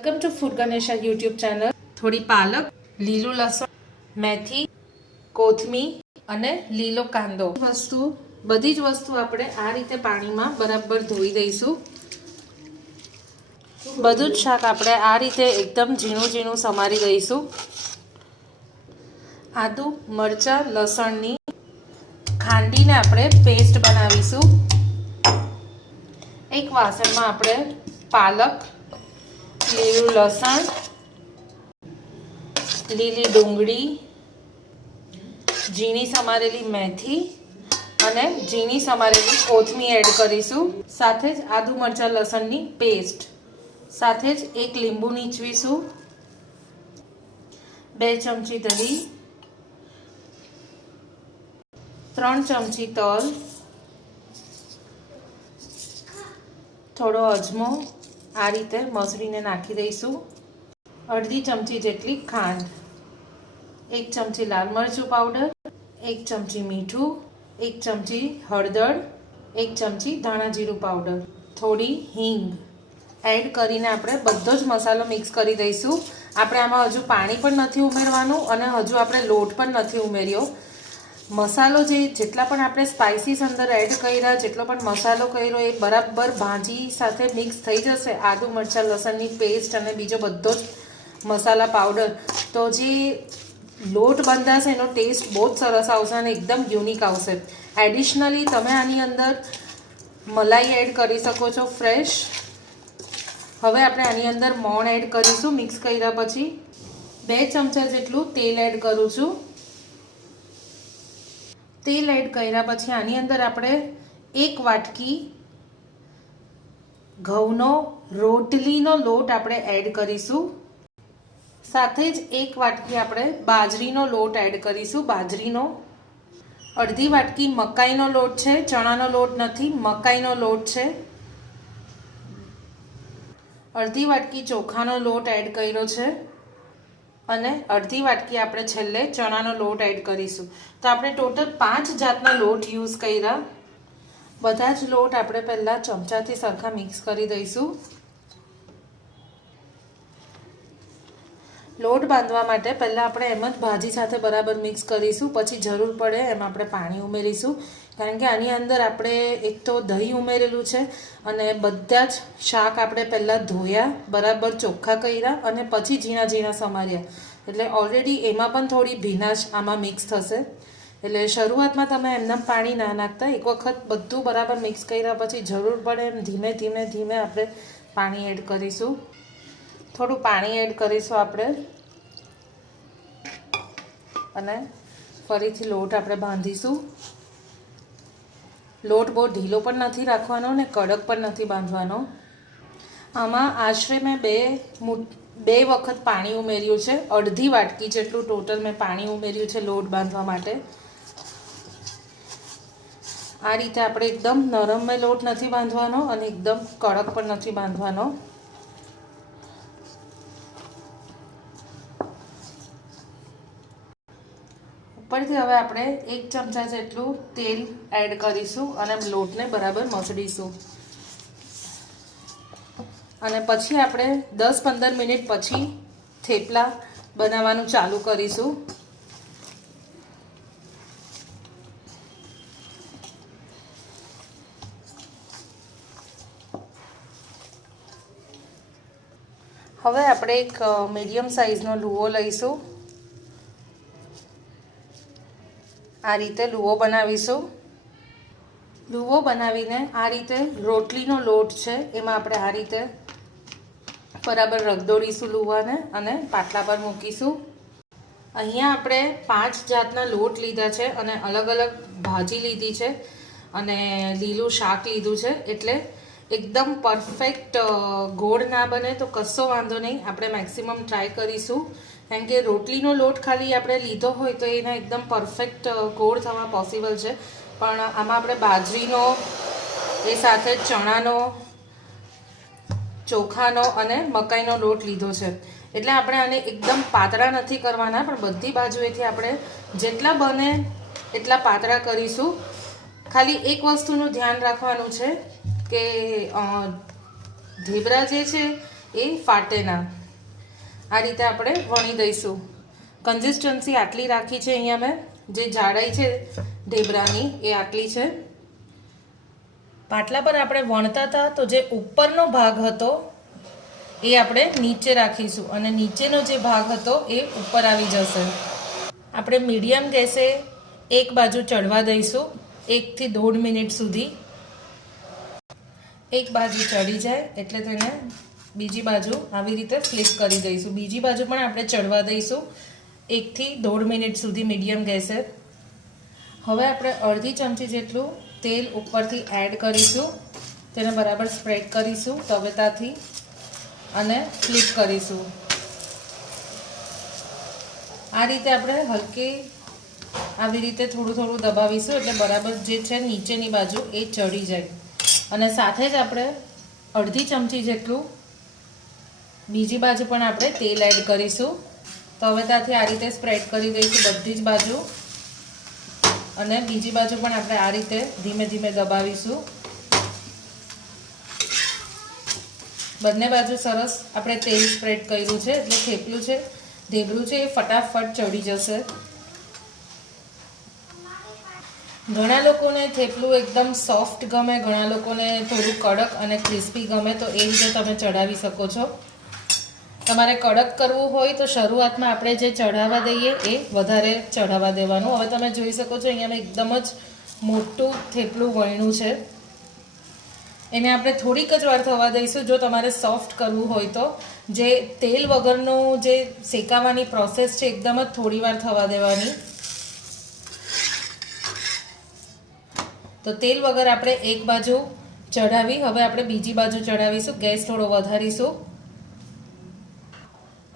Welcome to food Ganesha YouTube channel થોડી પાલક, લીલું લસણ, મેથી, કોથમી અને લીલો કાંદો. વસ્તુ, બધી જ વસ્તુ આપણે આ રીતે પાણીમાં બરાબર ધોઈ દઈશું. બધું જ શાક આપણે આ રીતે એકદમ ઝીણું ઝીણું સમારી દઈશું. આદુ, મરચાં, લસણની ખાંડીને આપણે પેસ્ટ બનાવીશું. એક વાસણમાં આપણે પાલક લીલું લસણ, લીલી ડુંગળી, ઝીણી સમારેલી મેથી અને ઝીણી સમારેલી કોથમી એડ કરીશું. સાથે જ આદુ મરચાં લસણની પેસ્ટ. સાથે જ એક લીંબુ નીચવીશું. બે ચમચી દહીં. ત્રણ ચમચી તલ. થોડો અજમો. આ રીતે મસળીને નાખી દઈશું. અડધી ચમચી જેટલી ખાંડ, એક ચમચી લાલ મરચું પાવડર, એક ચમચી મીઠું, એક ચમચી હળદર, એક ચમચી ધાણા જીરું પાવડર. થોડી હિંગ એડ કરીને આપણે બધો જ મસાલો મિક્સ કરી દઈશું. આપણે આમાં હજુ પાણી પણ નથી ઉમેરવાનું અને હજુ આપણે લોટ પણ નથી ઉમેર્યો. મસાલો જે જેટલા પણ આપણે સ્પાઇસીસ અંદર એડ કર્યા, જેટલો પણ મસાલો કર્યો, એ બરાબર ભાજી સાથે મિક્સ થઈ જશે. આદુ, મરચાં, લસણની પેસ્ટ અને બીજો બધો જ મસાલા પાવડર તો જે લોટ બંધાશે, એનો ટેસ્ટ બહુ જ સરસ આવશે અને એકદમ યુનિક આવશે. એડિશનલી તમે આની અંદર મલાઈ એડ કરી શકો છો ફ્રેશ હવે આપણે આની અંદર મોણ એડ કરીશું મિક્સ કર્યા પછી બે ચમચા જેટલું તેલ એડ કરું છું. તેલ એડ કર્યા પછી આની અંદર આપણે એક વાટકી ઘઉંનો, રોટલીનો લોટ આપણે એડ કરીશું. સાથે જ એક વાટકી આપણે બાજરીનો લોટ એડ કરીશું, બાજરીનો. અડધી વાટકી મકાઈનો લોટ છે, ચણાનો લોટ નથી, મકાઈનો લોટ છે. અડધી વાટકી ચોખાનો લોટ એડ કર્યો છે. અને અડધી વાટકી આપણે છેલ્લે ચણાનો લોટ એડ કરીશું. તો આપણે ટોટલ પાંચ જાતના લોટ યુઝ કર્યા. બધા જ લોટ આપણે પહેલાં ચમચાથી સરખા મિક્સ કરી દઈશું. લોટ બાંધવા માટે પહેલાં આપણે એમ જ ભાજી સાથે બરાબર મિક્સ કરીશું, પછી જરૂર પડે એમ આપણે પાણી ઉમેરીશું. કારણ કે આની અંદર આપણે એક તો દહીં ઉમેરેલું છે અને બધા જ શાક આપણે પહેલાં ધોયા, બરાબર ચોખ્ખા કર્યા અને પછી ઝીણા ઝીણા સમાર્યા. એટલે ઓલરેડી એમાં પણ થોડી ભીનાશ આમાં મિક્સ થશે. એટલે શરૂઆતમાં તમે એમનામ પાણી ના નાખતા, એક વખત બધું બરાબર મિક્સ કર્યા પછી જરૂર પડે એમ ધીમે ધીમે ધીમે આપણે પાણી એડ કરીશું. થોડું પાણી એડ કરીશું આપણે. અને ફરીથી લોટ આપણે બાંધીશું. લોટ બહુ ઢીલો પણ નથી રાખવાનો ને કડક પણ નથી બાંધવાનો. આમાં આશરે મેં બે બે વખત પાણી ઉમેર્યું છે. અડધી વાટકી જેટલું ટોટલ મેં પાણી ઉમેર્યું છે લોટ બાંધવા માટે. આ રીતે આપણે એકદમ નરમ મેં લોટ નથી બાંધવાનો અને એકદમ કડક પણ નથી બાંધવાનો. ઉપરથી હવે આપણે એક ચમચા જેટલું તેલ એડ કરીશું અને લોટને બરાબર મસળીશું. અને પછી આપણે દસ પંદર મિનિટ પછી થેપલા બનાવવાનું ચાલુ કરીશું. હવે આપણે એક મીડિયમ સાઇઝનો લુઓ લઈશું. આ રીતે લુવો બનાવીશું. લુવો બનાવીને આ રીતે રોટલીનો લોટ છે, એમાં આપણે આ રીતે બરાબર રગદોડીશું લુવાને અને પાટલા પર મૂકીશું. અહીંયા આપણે પાંચ જાતના લોટ લીધા છે અને અલગ અલગ ભાજી લીધી છે અને લીલું શાક લીધું છે, એટલે એકદમ પરફેક્ટ ગોળ ના બને તો કશો વાંધો નહીં. આપણે મેક્સિમમ ટ્રાય કરીશું. કારણ કે રોટલીનો લોટ ખાલી આપણે લીધો હોય તો એના એકદમ પરફેક્ટ ગોળ થવા પોસિબલ છે. પણ આમાં આપણે બાજરીનો, એ સાથે ચણાનો, ચોખાનો અને મકાઈનો લોટ લીધો છે. એટલે આપણે આને એકદમ પાતળા નથી કરવાના, પણ બધી બાજુએથી આપણે જેટલા બને એટલા પાતળા કરીશું. ખાલી એક વસ્તુનું ધ્યાન રાખવાનું છે કે ઢેબરા જે છે એ ફાટે ના આ રીતે આપણે વણી દઈશું. કન્સિસ્ટન્સી આટલી રાખી છે અહીંયા મેં. જે જાડાઈ છે ઢેબરાની એ આટલી છે. પાટલા પર આપણે વણતા હતા તો જે ઉપરનો ભાગ હતો એ આપણે નીચે રાખીશું અને નીચેનો જે ભાગ હતો એ ઉપર આવી જશે. આપણે મીડિયમ ગેસે એક બાજુ ચડવા દઈશું. એકથી દોઢ મિનિટ સુધી. એક બાજુ ચડી જાય એટલે તેને બીજી બાજુ આવી રીતે ફ્લિપ કરી દઈશું. બીજી બાજુ પણ આપણે ચડવા દઈશું. એકથી દોઢ મિનિટ સુધી મીડિયમ ગેસે. હવે આપણે અડધી ચમચી જેટલું તેલ ઉપરથી એડ કરીશું. તેને બરાબર સ્પ્રેડ કરીશું તવેતાથી અને ફ્લિપ કરીશું. આ રીતે આપણે હલકી આવી રીતે થોડું થોડું દબાવીશું એટલે બરાબર જે છે નીચેની બાજુ એ ચડી જાય. અને સાથે જ આપણે અડધી ચમચી જેટલું બીજી બાજુ પણ આપણે તેલ એડ કરીશું. તો હવે ત્યાંથી આ રીતે સ્પ્રેડ કરી દઈશું બધી જ બાજુ. અને બીજી બાજુ પણ આપણે આ રીતે ધીમે ધીમે દબાવીશું. બંને બાજુ સરસ આપણે તેલ સ્પ્રેડ કર્યું છે, એટલે થેપલું છે. ઢેબરું છે એ ફટાફટ ચડી જશે. ઘણા લોકોને થેપલું એકદમ સોફ્ટ ગમે, ઘણા લોકોને થોડું કડક અને ક્રિસ્પી ગમે, તો એ રીતે તમે ચડાવી શકો છો. તમારે કડક કરવું હોય તો શરૂઆતમાં આપણે જે ચઢાવવા દઈએ એ વધારે ચઢાવવા દેવાનું. હવે તમે જોઈ શકો છો અહીંયા એકદમ જ મોટું થેપલું વણ્યું છે. એને આપણે થોડીક જ વાર થવા દઈશું. જો તમારે સોફ્ટ કરવું હોય તો જે તેલ વગરનું જે શેકાવાની પ્રોસેસ છે, એકદમ જ થોડી વાર થવા દેવાની. તો તેલ વગર આપણે એક બાજુ ચઢાવી, હવે આપણે બીજી બાજુ ચઢાવીશું. ગેસ થોડો વધારીશું.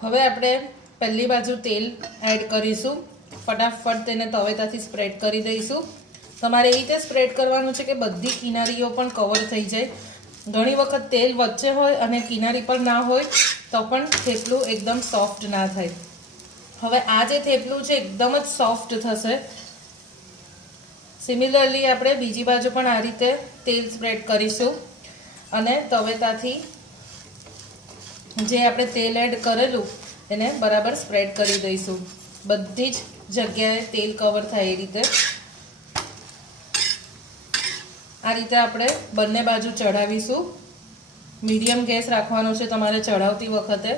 હવે આપણે પહેલી બાજુ તેલ એડ કરીશું. ફટાફટ તેને તવેતાથી સ્પ્રેડ કરી દઈશું. તમારે એ રીતે સ્પ્રેડ કરવાનું છે કે બધી કિનારીઓ પણ કવર થઈ જાય. ઘણી વખત તેલ વચ્ચે હોય અને કિનારી પર ના હોય, તો પણ થેપલું એકદમ સોફ્ટ ના થાય. હવે આ જે થેપલું છે, એકદમ જ સોફ્ટ થશે. સિમિલરલી આપણે બીજી બાજુ પણ આ રીતે તેલ સ્પ્રેડ કરીશું. અને તવેતાથી જે આપણે તેલ એડ કરેલું, એને બરાબર સ્પ્રેડ કરી દઈશું. બધી જ જગ્યાએ તેલ કવર થાય એ રીતે. આ રીતે આપણે બંને બાજુ ચઢાવીશું. મીડિયમ ગેસ રાખવાનો છે તમારે ચઢાવતી વખતે.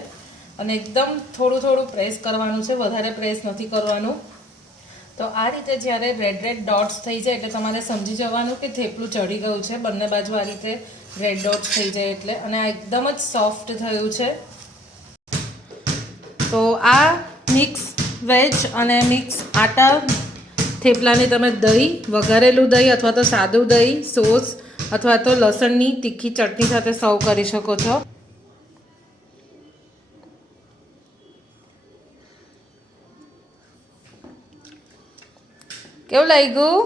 અને એકદમ થોડું થોડું પ્રેસ કરવાનું છે, વધારે પ્રેસ નથી કરવાનું. તો આ રીતે જ્યારે રેડ રેડ ડોટ્સ થઈ જાય એટલે તમારે સમજી જવાનું કે થેપલું ચડી ગયું છે. બંને બાજુ આ રીતે રેડ ડોટ થઈ જાય એટલે. અને આ એકદમ જ સોફ્ટ થયું છે. તો આ મિક્સ વેજ અને મિક્સ આટા થેપલાને તમે દહીં, વઘારેલું દહીં અથવા તો સાદું દહીં સોસ અથવા તો લસણની તીખી ચટણી સાથે સર્વ કરી શકો છો. કેવું લાગ્યું?